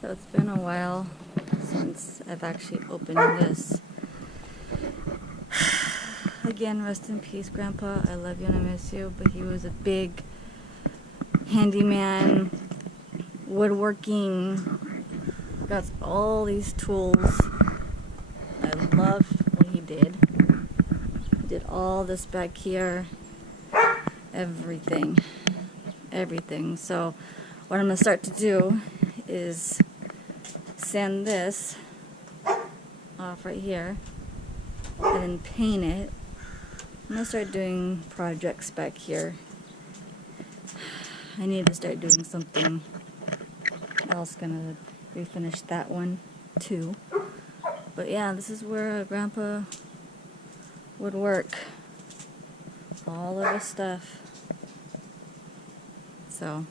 So it's been a while since I've actually opened this. Again, rest in peace, Grandpa. I love you and I miss you. But he was a big handyman, woodworking, got all these tools. I loved what he did. He did all this back here. Everything. So what I'm going to start to do is sand this off right here and then paint it. I'm going to start doing projects back here. I need to start doing something else. Gonna refinish that one too. But yeah, this is where Grandpa would work. All of his stuff. So